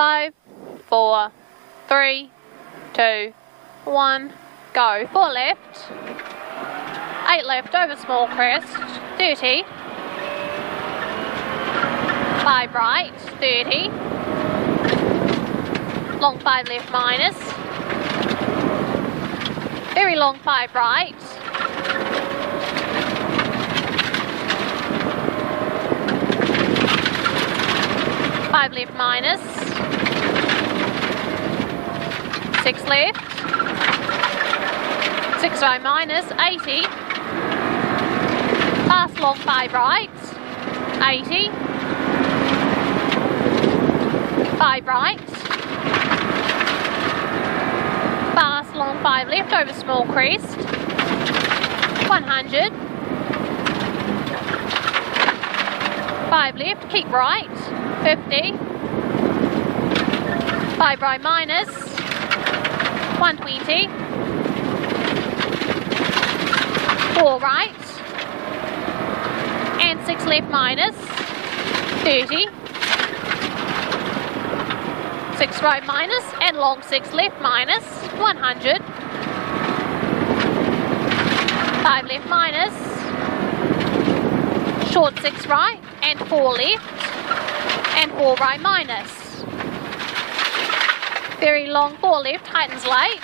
5, 4, 3, 2, 1, go. 4 left, 8 left over small crest, 30, 5 right, 30, long 5 left minus, very long 5 right, 5 left minus, 6 left, 6 right minus, 80, fast long 5 right, 80, 5 right, fast long 5 left over small crest, 100, 5 left, keep right, 50, 5 right minus, 120, 4 right, and 6 left minus, 30, 6 right minus, and long 6 left minus, 100, 5 left minus, short 6 right, and 4 left, and 4 right minus. Very long 4 left, tightens late,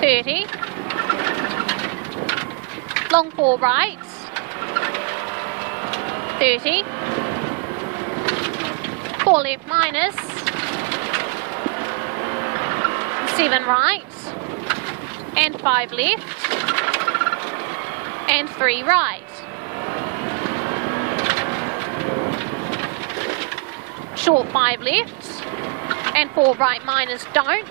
30, long 4 right, 30, 4 left minus, 7 right, and 5 left, and 3 right. Short 5 left, and 4 right minus, don't.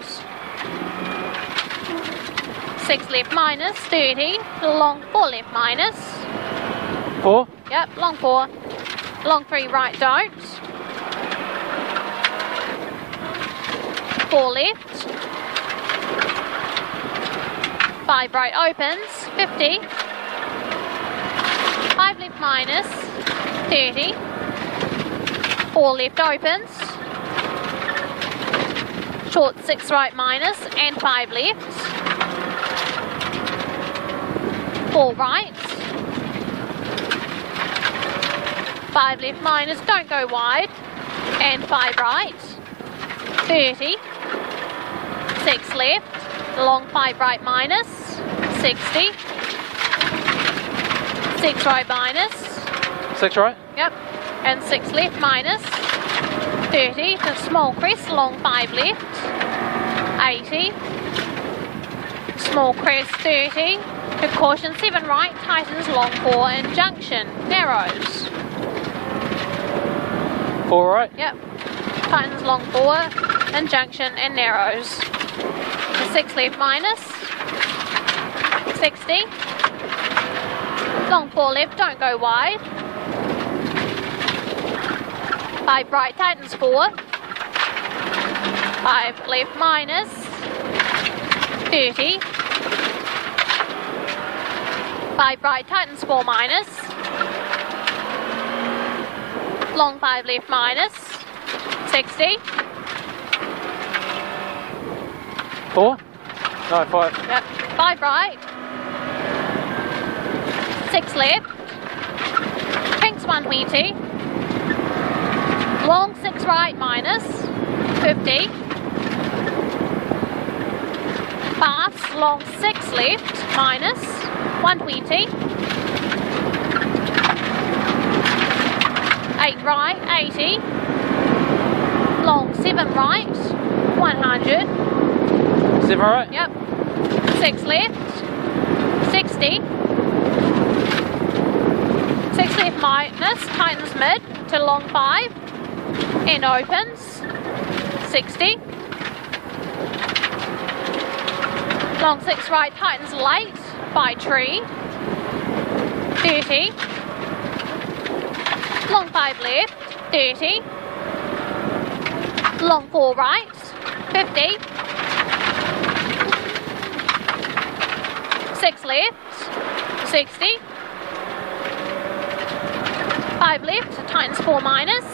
6 left minus, 30, long 4 left minus. 4? Yep, long 4. Long 3 right, don't. 4 left. 5 right opens, 50. 5 left minus, 30. 4 left opens. Short 6 right minus, and 5 left. 4 right. 5 left minus, don't go wide. And 5 right. 30. 6 left. Long 5 right minus. 60. 6 right minus. 6 right? Yep. And 6 left minus. 30 to small crest, long 5 left. 80. Small crest, 30. To caution, 7 right, tightens, long 4 and junction, narrows. 4 right? Yep. Tightens, long 4 and junction and narrows. To 6 left minus. 60. Long 4 left, don't go wide. 5 right, tightens 4. 5 left minus. 30. 5 right, tightens 4 minus. Long 5 left minus. 60. 4? No, 5. Yep. 5 right. 6 left. Pinks 120. Long 6 right minus. 50. Fast, long 6 left minus. 120. 8 right, 80. Long 7 right, 100. 7 right? Yep. 6 left, 60. 6 left minus, tightens mid to long 5. And opens, 60. Long 6 right, tightens late by tree, 30. Long 5 left, 30. Long 4 right, 50. 6 left, 60. 5 left, tightens 4 minus.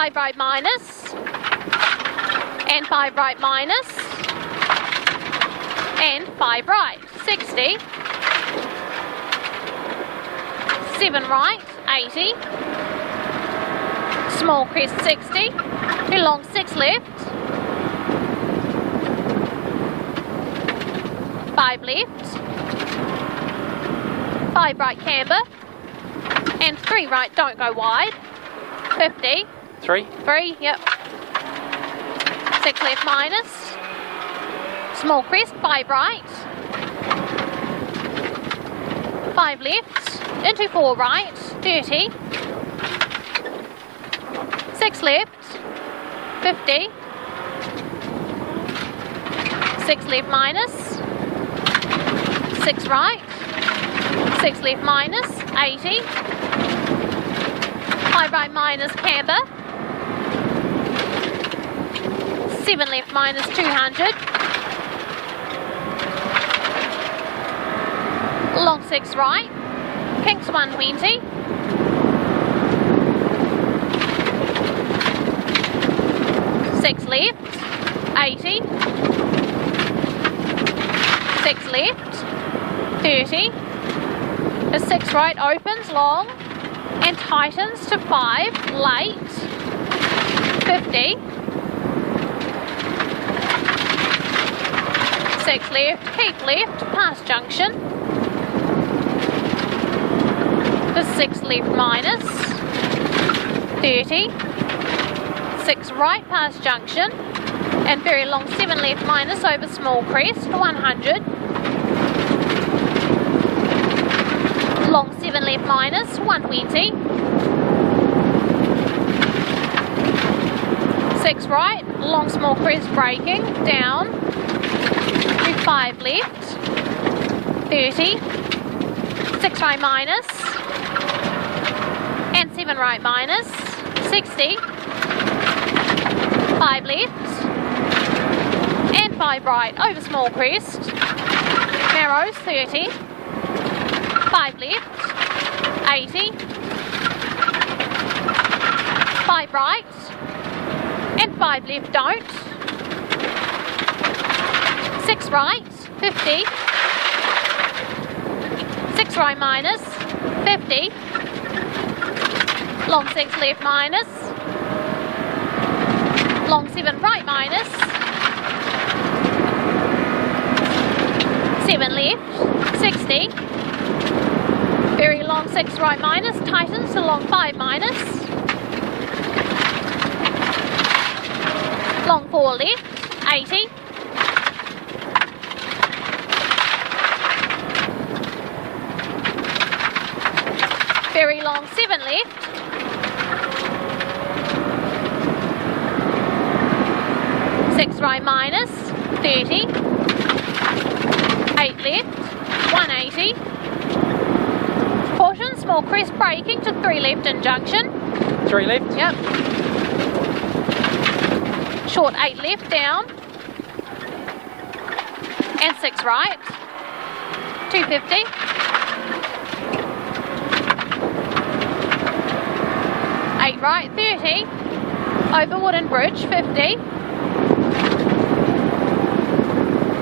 5 right minus, and 5 right minus, and 5 right, 60, 7 right, 80, small crest 60, 2 long 6 left, 5 left, 5 right camber, and 3 right, don't go wide, 50, 3. 3, yep, 6 left minus, small crest, 5 right, 5 left, into 4 right, 30, 6 left, 50, 6 left minus, 6 right, 6 left minus, 80, 5 right minus camber, 7 left minus 200, long 6 right, kinks 120, 6 left, 80, 6 left, 30, the 6 right opens long and tightens to 5, late, 50, 6 left, keep left, past junction, the 6 left minus, 30, 6 right past junction, and very long 7 left minus over small crest, 100, long 7 left minus, 120, 6 right, long small crest braking, down, to 5 left, 30, 6 right minus, and 7 right minus, 60, 5 left, and 5 right over small crest, narrows 30, 5 left, 80, 5 right, and 5 left don't, 6 right, 50, 6 right minus, 50, long 6 left minus, long 7 right minus, 7 left, 60, very long 6 right minus, tightens to long 5 minus, long 4 left, 80, very long 7 left, 6 right minus, 30, 8 left, 180, caution, small crest braking to 3 left in junction, 3 left? yep, short 8 left down, and 6 right, 250, 8 right, 30, over wooden bridge, 50,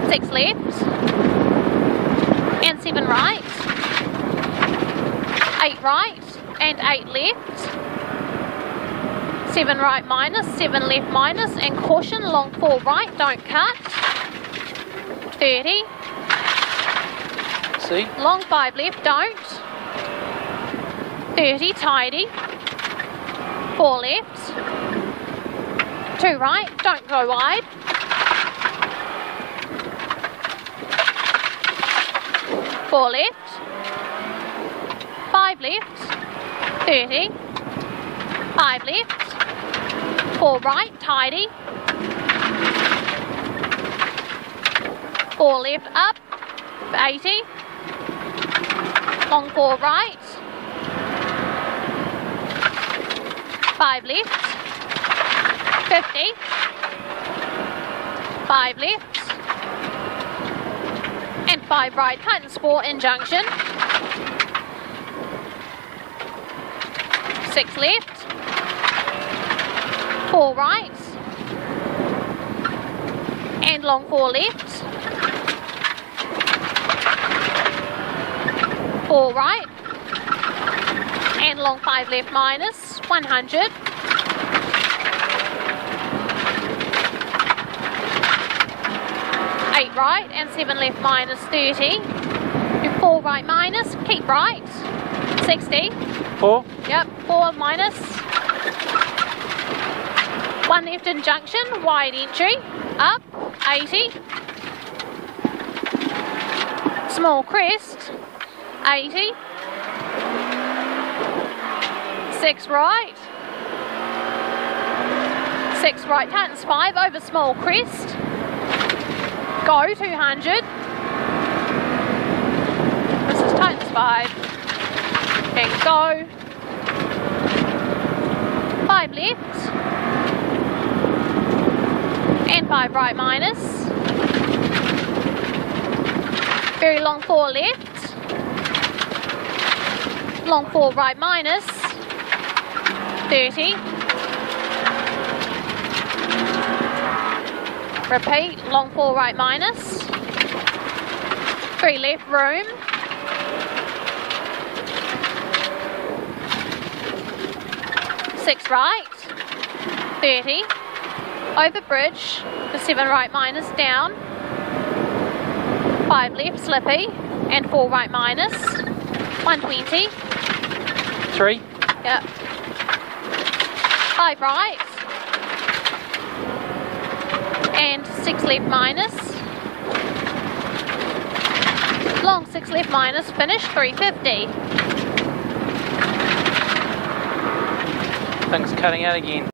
6 left, and 7 right, 8 right, and 8 left, 7 right minus, 7 left minus, and caution, long 4 right, don't cut, 30, See? long 5 left, don't, 30, tidy, 4 left, 2 right, don't go wide, 4 left, 5 left, 30, 5 left, 4 right, tidy, 4 left up, 80, long 4 right, 5 left, 50, 5 left, and 5 right, tightens 4 in junction, 6 left, 4 right. And long 4 left. 4 right. And long 5 left minus 100. 8 right and 7 left minus 30. 4 right minus, keep right. 60. 4. Yep, 4 minus. 1 left in junction, wide entry, up, 80. Small crest, 80. 6 right. 6 right, tightens 5 over small crest. Go, 200. This is tightens 5. And go. 5 left. And 5 right minus. Very long 4 left. Long 4 right minus. 30. Repeat, long 4 right minus. 3 left room. 6 right. 30. Over bridge. The 7 right minus down. 5 left slippy. And 4 right minus. 120. 3. Yep. 5 right. And 6 left minus. Long 6 left minus, finish 350. Things cutting out again.